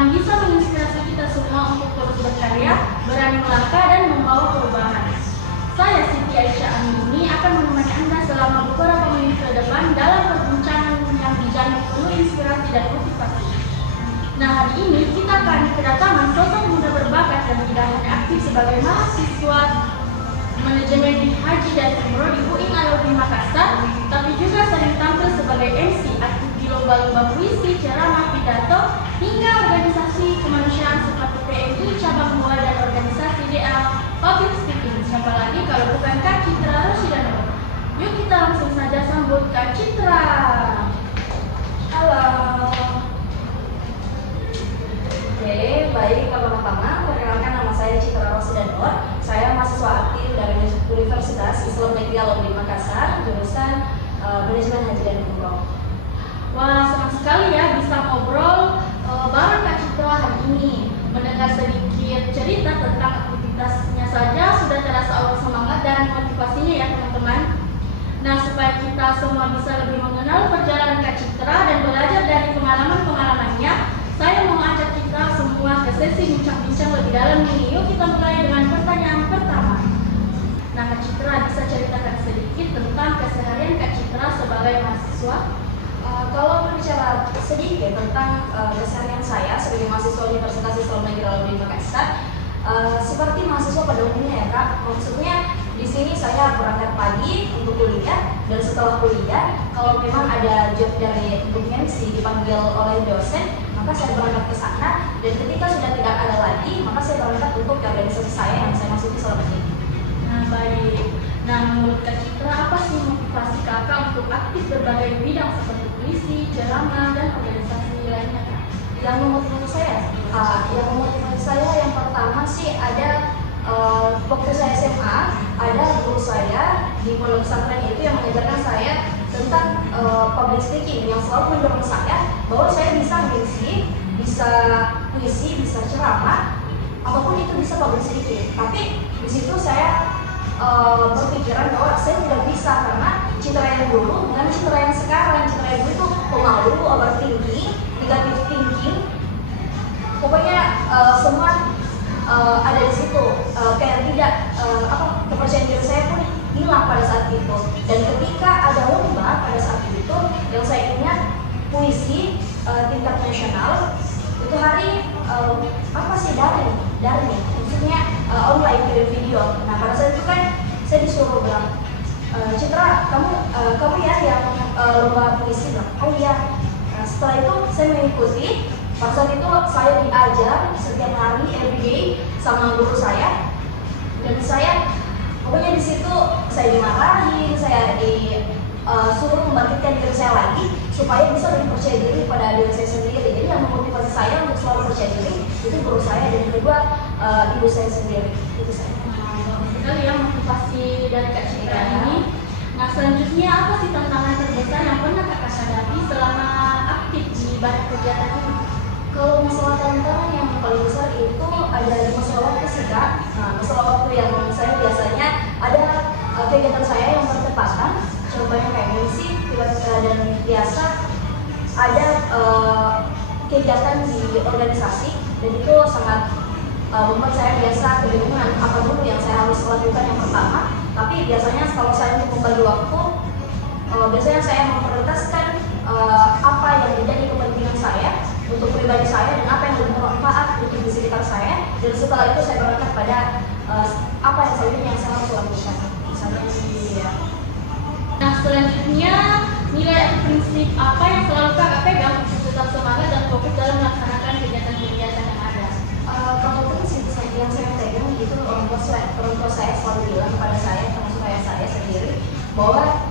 yang bisa menginspirasi kita semua untuk terus berkarya, berani melangkah, dan membawa perubahan. Saya Siti Aisyah Amini akan menemani Anda selama beberapa menit ke depan dalam perbincangan yang dijamin penuh inspirasi dan motivasi. Nah, hari ini kita akan kedatangan sosok muda berbakat dan tidak hanya aktif sebagai mahasiswa manajemen di Haji dan Umroh di UIN Alauddin Makassar, tapi juga sering tampil sebagai MC, aktif di lomba-lomba puisi, ceramah, pidato, hingga organisasi kemanusiaan seperti PMI, cabang Mual dan organisasi DA Public Speaking. Siapa lagi kalau bukan Kak Citra Roshidanur. Yuk kita langsung saja sambut Kak Citra. Halo. Oke, baik, pertama-tama perkenalkan nama saya Citra Roshidanur. Saya mahasiswa aktif dari Universitas Islam Negeri Alauddin Makassar, jurusan Manajemen Haji dan Umroh. Wah, senang sekali ya bisa ngobrol bareng Kak Citra hari ini. Mendengar sedikit cerita tentang aktivitasnya saja sudah terasa awal semangat dan motivasinya ya teman-teman. Nah, supaya kita semua bisa lebih mengenal perjalanan Kak Citra dan belajar dari pengalaman-pengalamannya, saya mau ajak kita semua ke sesi bincang-bincang lebih dalam nih. Yuk kita mulai dengan pertanyaan pertama. Nah, Kak Citra bisa ceritakan sedikit tentang keseharian Kak Citra sebagai mahasiswa? Kalau berbicara sedikit tentang keseharian saya sebagai mahasiswa Universitas Islam Negeri Alauddin Makassar, seperti mahasiswa pada umumnya ya Kak, maksudnya di sini saya berangkat pagi untuk kuliah, dan setelah kuliah kalau memang ada job dari untuk MC dipanggil oleh dosen, maka saya berangkat ke sana, dan ketika sudah tidak ada lagi maka saya berangkat untuk ke organisasi saya yang saya masuki selama ini. Nah, baik. Nah, menurut Kak Citra, apa sih motivasi kakak untuk aktif berbagai bidang seperti puisi, ceramah, dan organisasi lainnya Kak? Yang memotivasi saya, yang pertama sih ada waktu saya SMA, ada guru saya di pondok pesantren itu yang mengajarkan saya tentang public speaking, yang selalu mendorong saya bahwa saya bisa mengisi, bisa puisi, bisa ceramah, apapun itu bisa public speaking. Tapi di situ saya berpikiran bahwa saya tidak bisa, karena Citra yang dulu bukan Citra yang sekarang. Citra yang dulu itu pemalu, overthinking, negative thinking, pokoknya semua ada di situ, kayak tidak kepercayaan diri saya pun hilang pada saat itu. Dan ketika ada lomba pada saat itu yang saya ingat puisi tingkat nasional, itu hari daring, maksudnya online kirim video. Nah, pada saat itu kan saya disuruh bilang, Citra, kamu ya yang lomba puisi, bilang, oh iya. Nah, setelah itu saya mengikuti. Pada saat itu saya diajar setiap hari, everyday, sama guru saya, dan saya pokoknya di situ saya dimarahin, saya disuruh membangkitkan diri saya lagi supaya bisa lebih percaya diri pada diri saya sendiri. Jadi yang memotivasi saya untuk selalu percaya diri itu guru saya, dan kedua ibu saya sendiri. Itu saya. Bagus sekali ya motivasi dari Kak Citra ini. Nah, selanjutnya apa sih tantangan terbesar yang pernah kakak hadapi selama aktif di banyak kegiatan ini? Kalau masalah tantangan yang paling besar itu ada di masalah waktu sih Kak. Nah, masalah waktu yang saya biasanya ada kegiatan saya yang bertepatan, contohnya kayak MC, dan biasa ada kegiatan di organisasi, dan itu sangat membuat saya biasa kebingungan apa dulu yang saya harus lakukan yang pertama. Tapi biasanya kalau saya untuk membagi waktu, biasanya saya memprioritaskan apa yang menjadi kepentingan saya untuk pribadi saya dan apa yang bermanfaat untuk di sekitar saya, dan setelah itu saya berangkat pada apa yang saya harus lakukan. Misalnya ya. Nah, selanjutnya nilai atau prinsip apa yang selalu kakak pegang untuk tetap semangat dan fokus dalam melaksanakan kegiatan-kegiatan yang ada? Kalau prinsip yang saya pegang itu orang tua saya selalu bilang kepada saya, termasuk ayah saya sendiri, bahwa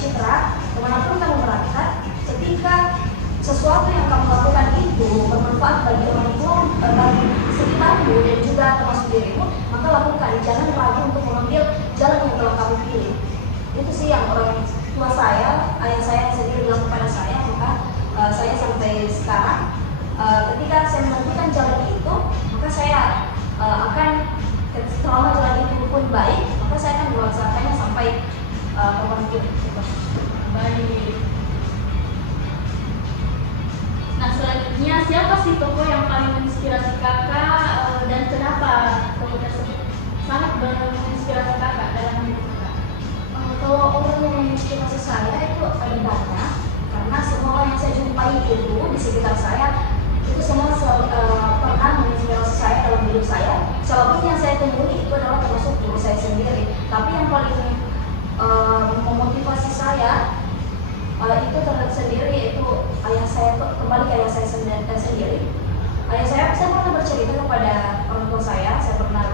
Citra, kemanapun kamu berangkat, ketika sesuatu yang kamu lakukan itu bermanfaat bagi orang tua, bagi sekitarmu, dan juga termasuk dirimu, maka lakukan. Jangan ragu untuk mengambil jalan yang telah kamu pilih. Itu sih yang orang tua saya, ayah saya sendiri bilang kepada saya. Maka saya sampai sekarang, ketika saya menentukan jalan itu, maka saya akan, selama jalan itu pun baik, maka saya akan melaksanakannya sampai kapanpun. Baik. Nah, selanjutnya Selanjutnya, siapa sih tokoh yang paling menginspirasi kakak dan kenapa tokoh tersebut sangat menginspirasi kakak dalam hidup kakak? Kalau orang yang menginspirasi saya itu ada banyak, karena semua orang yang saya jumpai itu di sekitar saya itu semua pernah menginspirasi saya dalam hidup saya. Siapapun yang saya temui itu adalah termasuk guru saya sendiri. Tapi yang paling memotivasi saya itu terhadap sendiri itu ayah saya, kembali ke ayah saya sendiri. Ayah saya pernah bercerita kepada orang tua saya pernah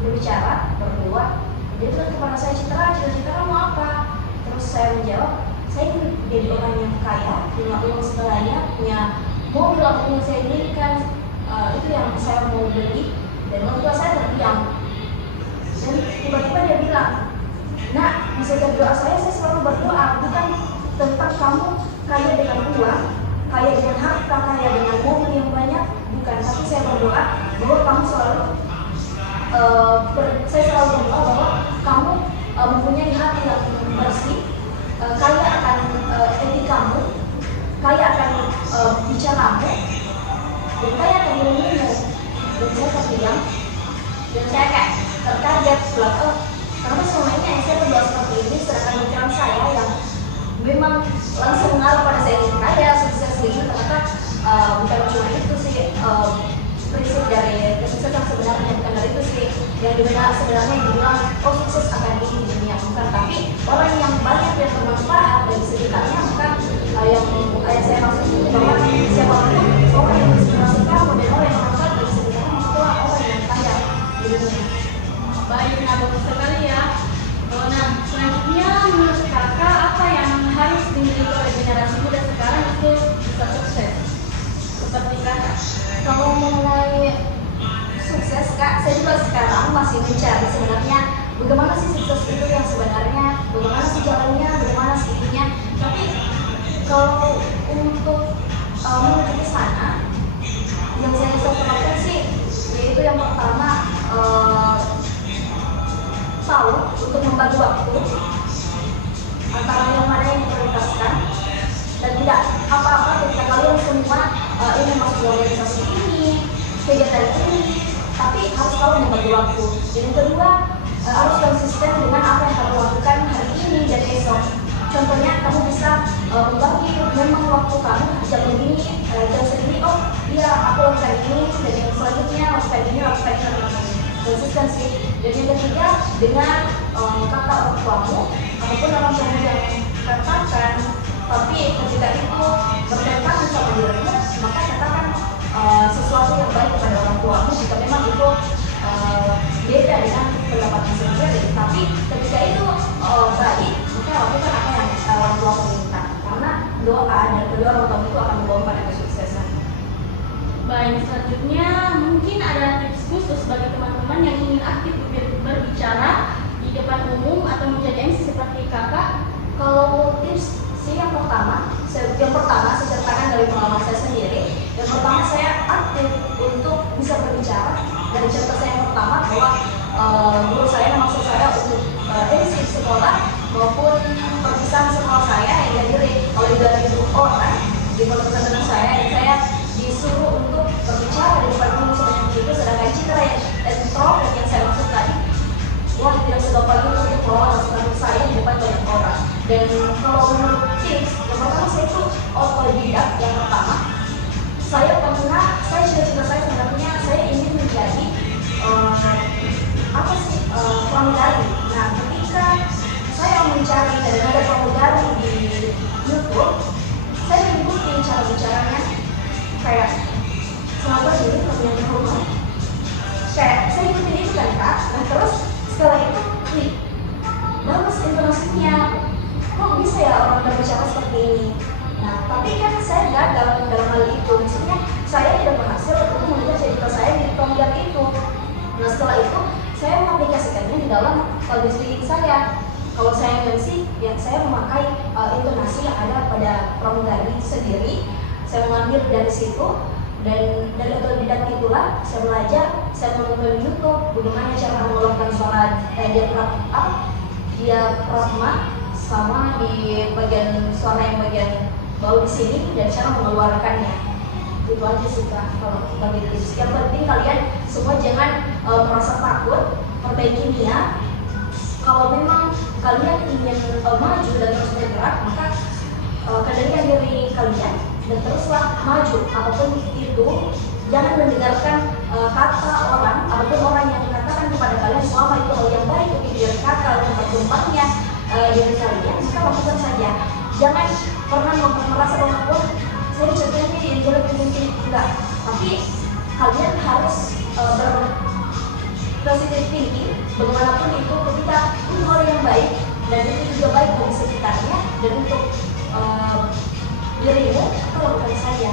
berbicara berdua. Dia bilang kepada saya, cita-cita kamu apa? Terus saya menjawab, saya ingin jadi orang yang kaya, punya uang segalanya, punya mobil apa yang saya inginkan, itu yang saya mau beli. Dan orang tua saya terdiam. Dan tiba-tiba dia bilang, nah, di setiap doa saya selalu berdoa bukan tentang kamu kaya dengan uang, kaya dengan harta, kaya dengan mobil yang banyak, bukan. Tapi saya berdoa bahwa kamu selalu saya selalu berdoa bahwa kamu mempunyai hati yang bersih, kaya akan etikamu, kaya akan bicaramu, dan kaya akan ilmumu. Dan saya terdiam, dan saya kayak terkaget setelah karena selama ini yang saya berdoa seperti ini, sedangkan pikiran saya yang memang langsung mengarah pada saya ingin kaya, sukses begini, ternyata bukan cuma itu sih prinsip dari kesuksesan sebenarnya, bukan dari itu sih yang dibilang sebenarnya dibilang oh sukses akan di dunia, bukan. Tapi orang yang banyak yang bermanfaat dari sekitarnya, bukan yang ayah saya maksud itu bahwa siapapun orang yang menginspirasi kamu dan orang yang bermanfaat dari sekitarnya itu orang yang kaya di dunia. Baik, nah bagus sekali ya. Nah, selanjutnya menurut kakak apa yang harus dimiliki oleh generasi muda sekarang itu bisa sukses seperti kakak? Kalau mengenai sukses kak, saya juga sekarang masih mencari sebenarnya bagaimana sih sukses itu yang sebenarnya, bagaimana sih jalannya, bagaimana sih itunya. Tapi kalau untuk menuju ke sana, yang saya bisa terapkan sih yaitu yang pertama tahu untuk membagi waktu antara yang mana yang diprioritaskan, dan tidak apa-apa ketika kalian semua ingin masuk organisasi ini, kegiatan ini, tapi harus tahu membagi waktu. Dan yang kedua, harus konsisten dengan apa yang kamu lakukan hari ini dan esok. Contohnya kamu bisa membagi memang waktu kamu jam begini, jam segini, oh iya aku lakukan ini, dan yang selanjutnya lakukan ini. Konsistensi. Dan yang ketiga, dengan kata orang tuamu ataupun orang tua yang katakan, tapi ketika itu bertentangan sama dirimu, maka katakan sesuatu yang baik kepada orang tuamu jika memang itu beda dengan pendapatmu sendiri. Tapi ketika itu baik, maka lakukan apa yang orang tua minta, karena doa dan kedua orang tua itu akan membawa pada kesuksesan. Baik, selanjutnya mungkin ada tips khusus bagi teman-teman yang ingin aktif berbicara di depan umum atau menjadi MC seperti kakak. Kalau tips sih yang pertama saya ceritakan dari pengalaman saya sendiri. Yang pertama, saya aktif untuk bisa berbicara. Dari cerita saya yang pertama bahwa guru saya memaksa saya untuk MC sekolah maupun perpisahan sekolah saya yang dihadiri oleh 2.000 orang di pondok pesantren saya, dan saya disuruh untuk berbicara di depan umum sebanyak itu. Sedangkan citra yang introvert yang saya maksud tadi, wah tidak segampang itu untuk membawa naskah saya di depan banyak orang. Dan kalau menurut tips, yang pertama saya itu otodidak. Yang pertama, saya cita-cita saya sebenarnya saya ingin menjadi pramugari. Nah, ketika saya mencari dan ada pramugari di YouTube, saya mengikuti cara bicaranya kayak semoga diri punya rumah. Kayak saya ikutin itu kan kak. Nah terus setelah itu, wih, bagus intonasinya. Kok bisa ya orang berbicara seperti ini? Nah, tapi kan saya gagal dalam hal itu. Maksudnya saya tidak berhasil untuk membuat cerita saya di pramugari itu. Nah, setelah itu saya mengaplikasikannya di dalam public speaking saya. Kalau saya MC, yang saya memakai intonasi yang ada pada pramugari itu sendiri. Saya mengambil dari situ, dan dari otodidak itulah saya belajar. Saya menonton YouTube bagaimana cara mengeluarkan suara diafragma sama di bagian suara yang bagian bawah di sini, dan cara mengeluarkannya. Itu aja sih Kak kalau bagi tips. Yang penting kalian semua jangan merasa takut, perbaiki niat. Kalau memang kalian ingin maju dan terus bergerak, maka kendalikan diri kalian dan teruslah maju apapun itu. Jangan mendengarkan kata orang ataupun orang yang mengatakan kepada kalian selama itu hal yang baik untuk diri kakak dan berkembangnya diri kalian, maka lakukan saja. Jangan pernah merasa bahwa wah saya contohnya yang jelek mungkin enggak, tapi kalian harus berpositif thinking bagaimanapun itu ketika itu hal yang baik dan itu juga baik bagi sekitarnya dan untuk dirimu, maka lakukan saja.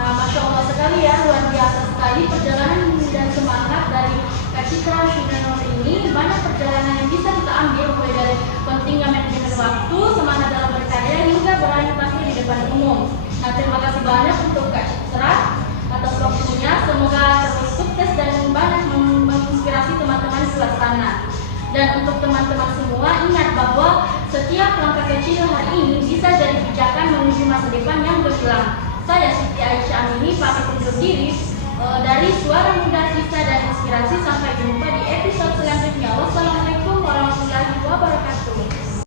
Nah, Masya Allah sekali ya, luar biasa sekali perjalanan dan semangat dari Kak Citra Syudanur ini. Banyak perjalanan yang bisa kita ambil mulai dari pentingnya manajemen waktu, semangat dalam berkarya, hingga berani tampil di depan umum. Nah, terima kasih banyak untuk Kak Citra atas waktunya. Semoga terus sukses dan banyak menginspirasi teman-teman di luar sana. Dan untuk teman-teman semua, ingat bahwa setiap langkah kecil hari ini bisa jadi pijakan menuju masa depan yang gemilang. Saya Siti Aisyah Amini pamit undur diri dan